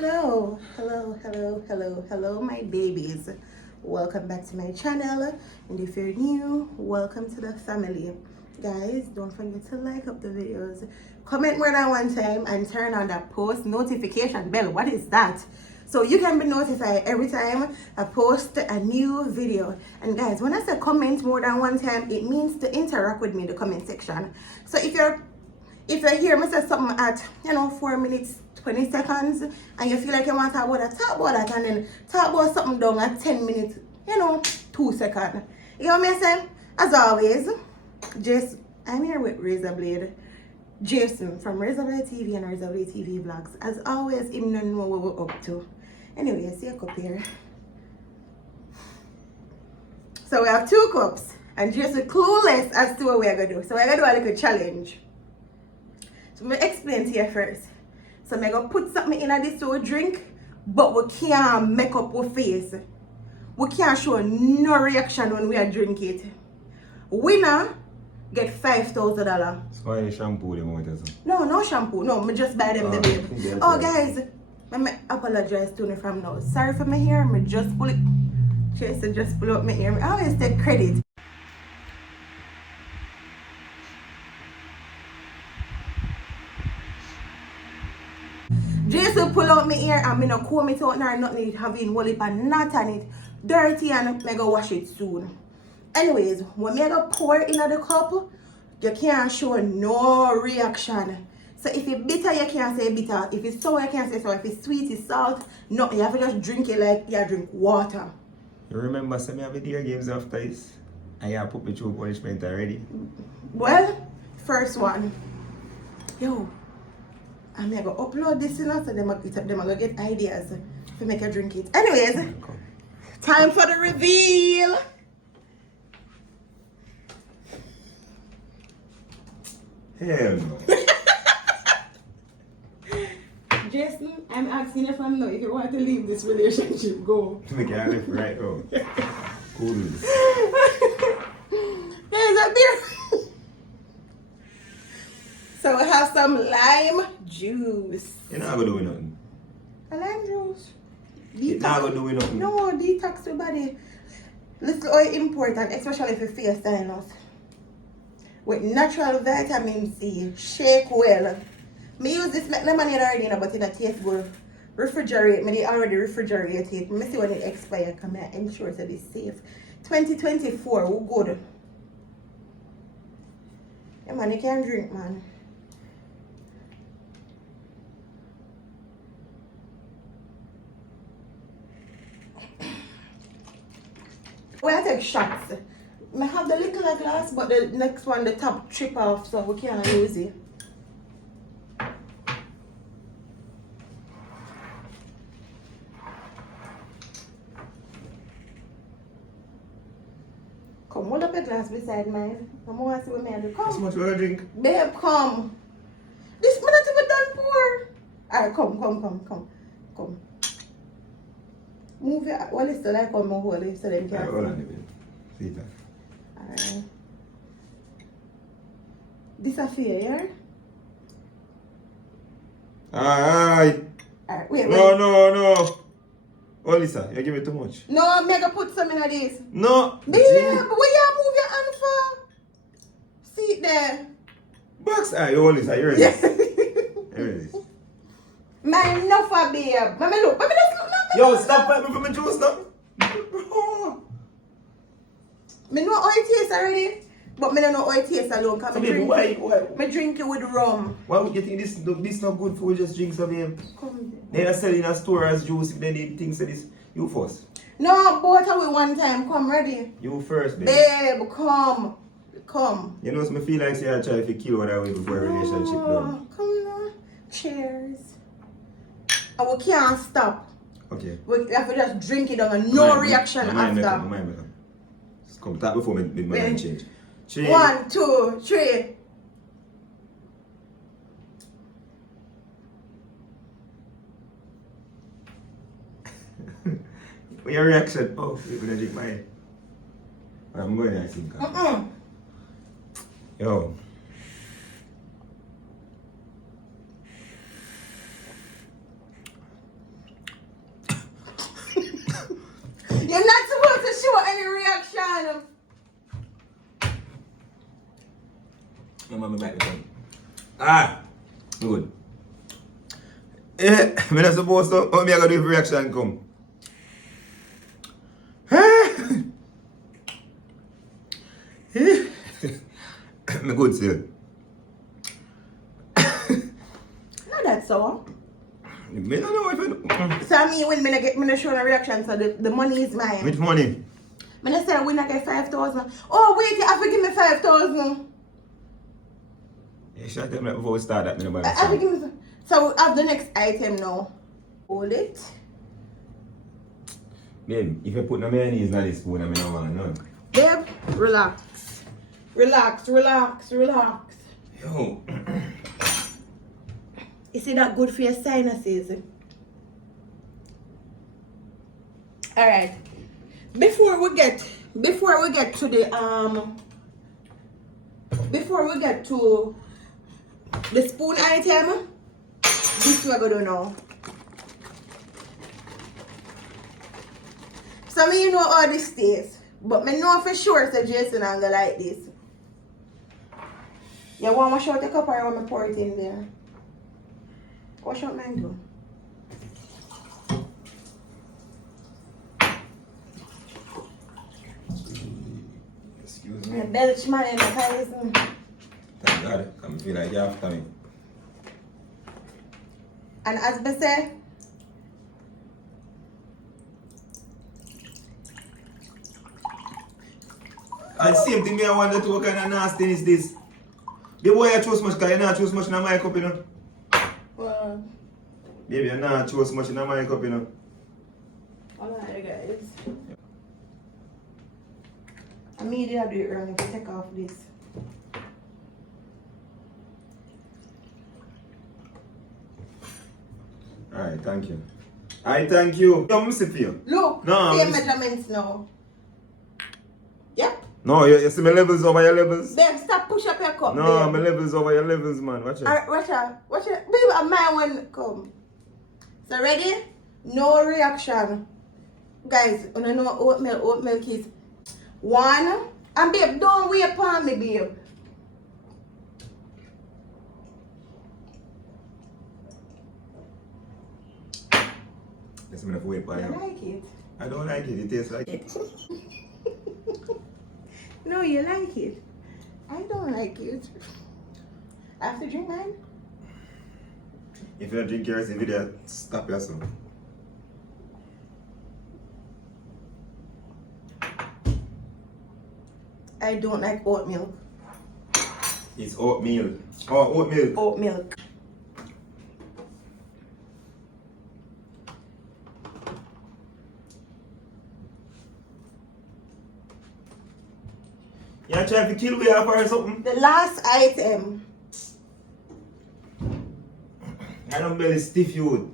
Hello, my babies. Welcome back to my channel. And if you're new, welcome to the family. Guys, don't forget to like up the videos, comment more than one time, and turn on that post notification bell. What is that? So you can be notified every time I post a new video. And guys, when I say comment more than one time, it means to interact with me in the comment section. So if you hear me say something at 4 minutes 20 seconds and you feel like you want to talk about that, and then talk about something down at 10 minutes 2 seconds, you know what I'm saying? As always, I'm here with Razorblade Jason from Razorblade TV and Razorblade TV Vlogs. As always, him don't know what we're up to. Anyway, see a cup here. So we have 2 cups and Jason clueless as to what we're gonna do. So we're gonna do a little challenge. So I'm gonna explain to you first. So I'm gonna put something in this to drink, but we can't make up our face. We can't show no reaction when we are drink it. Winner get $5,000. So why you shampoo them out? No shampoo. No, me just buy them the babe. Oh guys, I apologize to you from now. Sorry for my hair. Me just pull it. Jason just pull up my hair. I always take credit. Jason pull out my hair and me no comb it out nor nothing, having wool and knot on it. Dirty, and me go wash it soon. Anyways, when me go pour in the cup, you can't show no reaction. So if it's bitter, you can't say bitter. If it's sour, you can't say sour. If it's sweet, it's salt. No, you have to just drink it like you drink water. You remember some of the dear games after this? And you put me through punishment already? Well, first one. Yo, I'm gonna upload this so them gonna get ideas to make you drink it. Anyways, time for the reveal. Hell no. Jason, I'm asking if I know if you want to leave this relationship, go. Make it left right now. Cool. There's a beer. So we have some lime juice. You're not gonna do nothing. A lime juice. You're not gonna do nothing. No, detox your body. Little oil important, especially if you face sinus. With natural vitamin C, shake well. Me use this lemonade already, but it tastes good. Refrigerate, me already refrigerate it. Me see when it expires, come here, ensure that it's safe. 2024, we good. Yeah man, you can drink, man. When I take shots, I have the little glass, but the next one, the top trip off, so we can't use it. Come, hold up a glass beside mine. I want to see what I do. Come. How much will I drink? Babe, come. This man not even done pour. Alright, come. Move your, well, it's still like come and hold it so them can Hold on a bit. See that. Alright. This a fair, yeah? Alright. Alright, wait. No. Oh, Lisa, you give me too much. No, I'm gonna put some in this. No. Babe, where you move your hand for? See it there. Box. Oh, Lisa, here it is. Here it is. Man, no for babe. Let me look. Let me just look now. Yo, stop fighting for my juice now. Me know how it tastes already, but me don't know how it tastes alone. Cause So me baby, drink me drink it with rum. Why would you think this not good for we just drink some here? Come They are selling a store as juice if they need things like this. You first. No, both of we one time. Come ready. You first, baby. Babe, come. You know, me feel like say I try to kill what I will before a relationship done. Come now. Cheers. And we can't stop. Okay. We have to just drink it down and no reaction after. Just come talk before my mind change. Cheers. 1, 2, 3. What's your reaction? Oh, you're gonna drink mine. I'm going to think. Yo. man. My mommy might be done. Ah! Good. I'm not supposed to. How me I gonna do if reaction come? I'm good still. Not that so. Me don't know if I. So me when me get me no show no reaction, so the money is mine. Which money? Me no say when I get 5,000. Oh wait, you have to give me 5,000. You should tell me before we start that. Me no buy I have to give me so we have the next item now. Hold it. Babe, if you put no mayonnaise in this spoon, I mean no want none. Babe, relax. Relax, relax, relax. Yo. You see that good for your sinuses? Alright. Before we get to the spoon item, this we're gonna know. So me you know all this taste, but me know for sure so Jason I'm gonna like this. You want me to short the cup or you want me to pour it in there? Wash out mango. Excuse me. The belch man in the poison. Thank God. I feel like you after me. And as I say, And same thing me I wonder to what kind of nasty is this. The boy I chose much because you not choose much in my cup, you know. well, Baby, you not choose much in my cup, you know. alright guys. I mean I do it wrong if I take off this. Alright, thank you. I thank you. You miss it for you. Look, No, same it's- measurements now. Yep. No, you see my levels over your levels? Babe, stop push up your cup. No, babe. my levels over your levels, man. Watch it. Alright, watch it. Babe, a man one come. So ready? No reaction. Guys, you know oat milk is one. And babe, don't wait upon me, babe. Yes, I'm gonna wait for You you. like it? I don't like it. It tastes like it. No, you like it. I don't like it. I have to drink mine? If you don't drink yours, video, stop yourself. I don't like oat milk. It's oatmeal. Oh, oatmeal. Oat milk. You trying to kill me off or something? The last item. I don't belly stiff you would.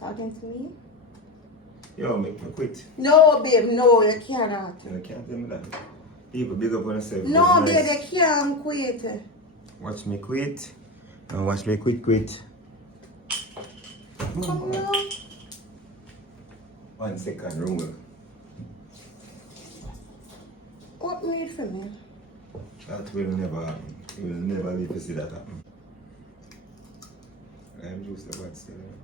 Talking to me? Yo, make me quit. No, babe, no, you cannot. You can't tell me that. People big up on themselves. No, It's babe, nice. you can't quit. Watch me quit. And watch me quit. Come now. 1 second rule. What made for me? That will never happen. You will never live to see that happen. I'm just about to say that.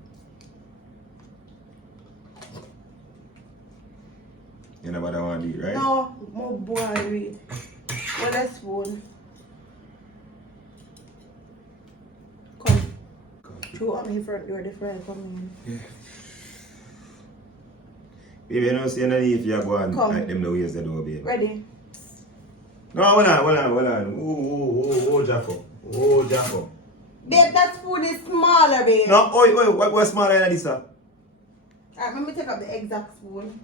You know what I want to eat, right? No, more boring. What a spoon. Come. Throw up my front door, the friend come in. Baby, you know, see if you go and Come. like them the ways they do, baby. Ready? No, hold on. Oh, Jaffa. Oh, Jaffa. Babe, that spoon is smaller, babe. No, what's smaller than this, sir? Alright, let me take up the exact spoon.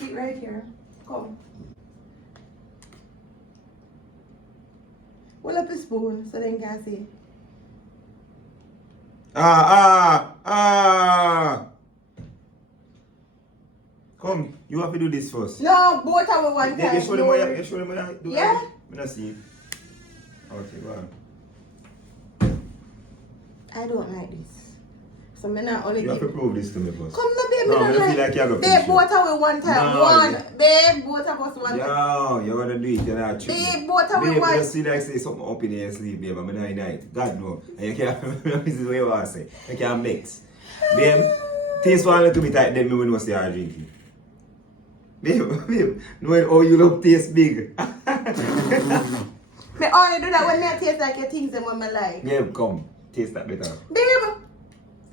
Keep right here. Come. Hold up the spoon so they can see. Come, you have to do this first. No, both of one time. You show them No. how you show them how you do it? Yeah. I don't see it. Okay, go on. I don't like this. So So me not only You have to give. prove this to me first. Come no, babe. No, Me I not feel like you're gonna Babe, finish both it. of we one time. No, One. yeah. Babe, both of us one time. Yo, you're gonna do it, you're not tripping. Babe, both of we Babe, one. you see like say something up in your sleep, babe. I'm not night. God no. And you can't, this is what you want to say. You can't mix. Babe, taste one little bit like then me when you say you're drinking. Babe, knowing how you love taste big. Me only do that when I taste like your things and when I like. Babe, come. Taste that better. Babe,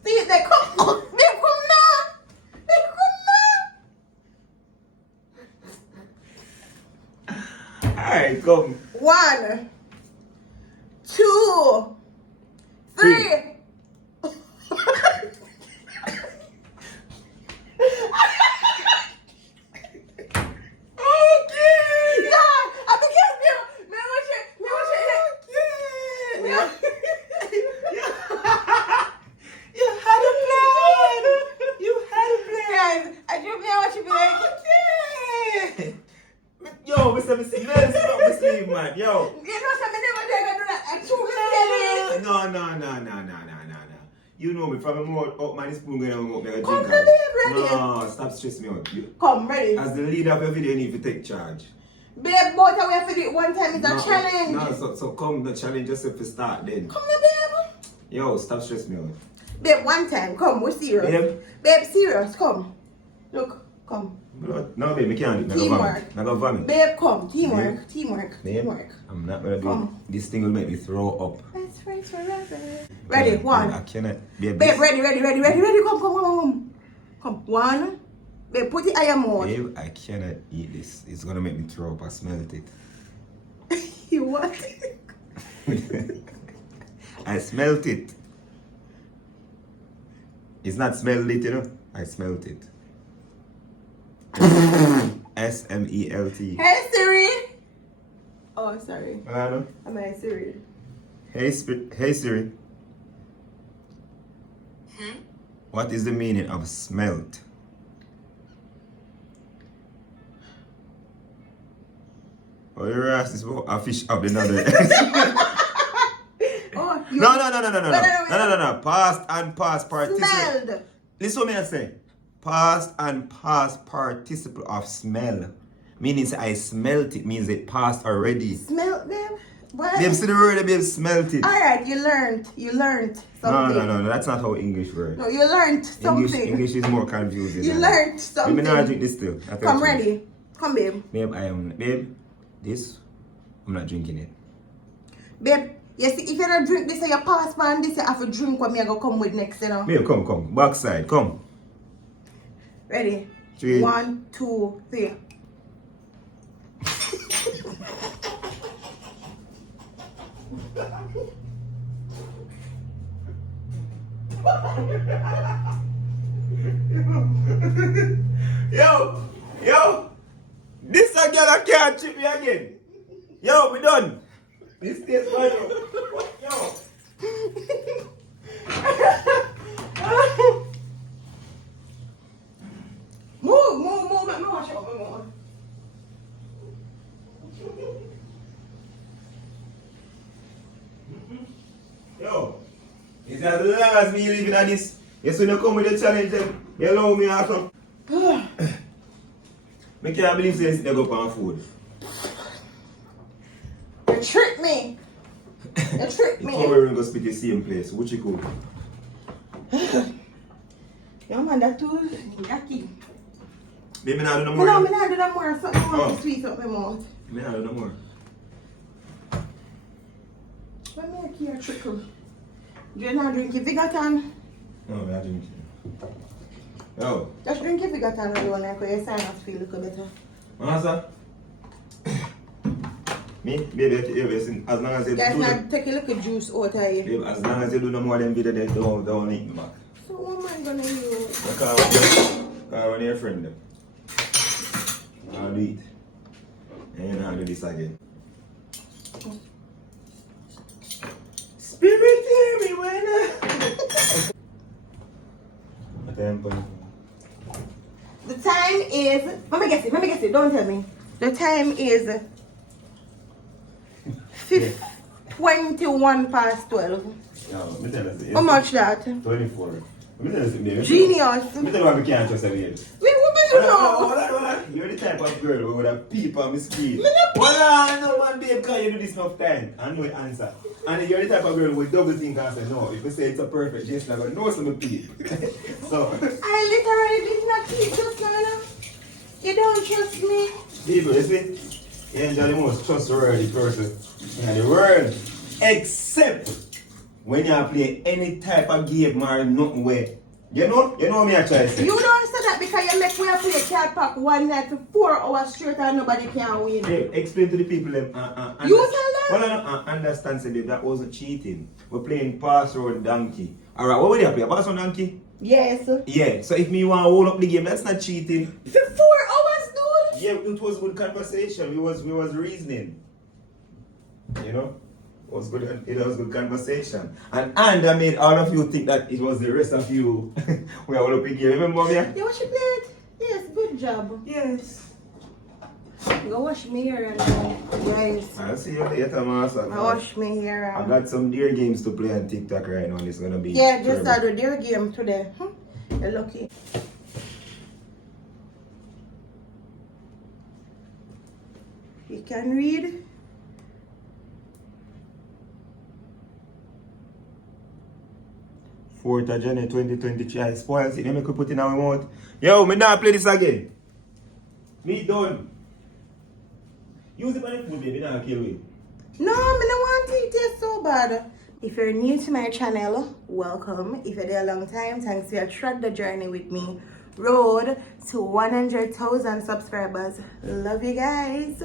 see it there. Come. Babe, come now. Babe, come now. Alright, come. 1, 2, 3. Yo, Mr. Smell stop my sleeve, man. Yo. You know something never dare do that. I truly No. You know me from my mouth up, man. This spoon going to make a drink. Come, babe, ready? No, stop stressing me out. Come, ready. As the leader of your video, you need to take charge. Babe, both of we have to do it one time. It's a challenge. No, so come, the challenge yourself to start then. Come now, babe. Yo, stop stressing me out. Babe, one time. Come, we're serious. Babe, serious. Come. Look, come. No, babe, I can't do it. Teamwork. I got vomit. Babe, come. Teamwork. Babe. Teamwork. Babe, Teamwork. I'm not gonna do Come. it. This thing will make me throw up. Best friends forever. Ready, Babe, one. I cannot. Babe, Babe, ready. Come. Come. One. Babe, put it on your mouth. Babe, I cannot eat this. It's gonna make me throw up. I smelled it. You what? I smelt it. It's not smelled it, you know. I smelt it. S-M-E-L-T. Hey, Siri. Oh, sorry. Hello? I'm at Siri. Hey Siri. What is the meaning of smelt? Oh, you're asking about a fish of the another. Oh, you No. Past and past participle. smelled. Listen what me I say. Past and past participle of smell. Meaning say I smelt it means it passed already. Smell, babe? What? Babe, see the word, babe, smelt it. Alright, you learned something. No, that's not how English works. No, you learned something. English is more confusing. You learned something. Let me not drink this still. I tell Come you. ready. Come, babe. Babe, this, I'm not drinking it. Babe, you see, if you don't drink this and you pass by this, you have to drink what me I go come with next, you know. Babe, come. Backside, come. Ready? 3. 1, 2, 3. Yo, this again I can't trip me again. Yo, we done. This tastes fine. Yo. Move, let me watch it. Yo, is that as long as me living at this? Yes, when you come with the challenge, then you allow me also. I can't believe this they go on food. You tricked me. You tricked You me. come here and go spit the same place. What you cook? Yeah, man, that too yucky. Baby, now do no Me more. not do that more. Something more Oh. to sweet up my mouth. Me now do no more. Let me make you a trickle. Do you not drink your Vigatan? No, I drink. Yo, Just drink your Vigatan when you want, like, when your sinus feel a little better. answer. Me, baby, as long as you Guys, do not take a little juice out of you. babe, as long as you do no more than video, they don't eat me back. So what am I gonna use? I call one of your friend them. I'll do it. And then I'll do this again. Spirit everywhere. What time? The time is, let me guess it, don't tell me. The time is 21 past 12. No, me tell you. How much that? 24. Genius. Me tell you why I can't trust her, baby. Wait, what do you know? Hold on. You're the type of girl who would have peep on me screen. Me not Hold on, no man, babe, because you do this enough time. I know the answer. And you're the type of girl who would double think and say, no, if you say it's a perfect Jason, I'm going to know some peep. So. I literally did not peep just now. You don't trust me. People, you see? You enjoy the most trustworthy person in the world. Except when you play any type of game or nothing where. You know me I try to say. You don't say that because you make we play card pack one night for 4 hours straight and nobody can win. Hey, explain to the people them. You tell them? Well, understand, say, babe, that wasn't cheating. We're playing pass road donkey. Alright, what would you play? Pass road donkey? Yes. Yeah, so if me want to hold up the game, that's not cheating. For 4 hours, dude? Yeah, it was good conversation. We was reasoning. You know? It was good conversation. And I made all of you think that it was the rest of you we are all up in here. Remember me? You watch your plate? Yes, good job. Yes. Go wash me hair and guys. I'll see you later, master. I wash me hair. I got some dear games to play on TikTok right now. It's gonna be. Yeah, just started their game today. You're lucky. You can read. Fourth of January 2023. I spoil it. Let me put it in our mouth. Yo, me not play this again. Me done. Use it on the food, baby. Not kill me. No, I don't want it. It tastes so bad. If you're new to my channel, welcome. If you're there a long time, thanks for your tread the journey with me. Road to 100,000 subscribers. Love you guys.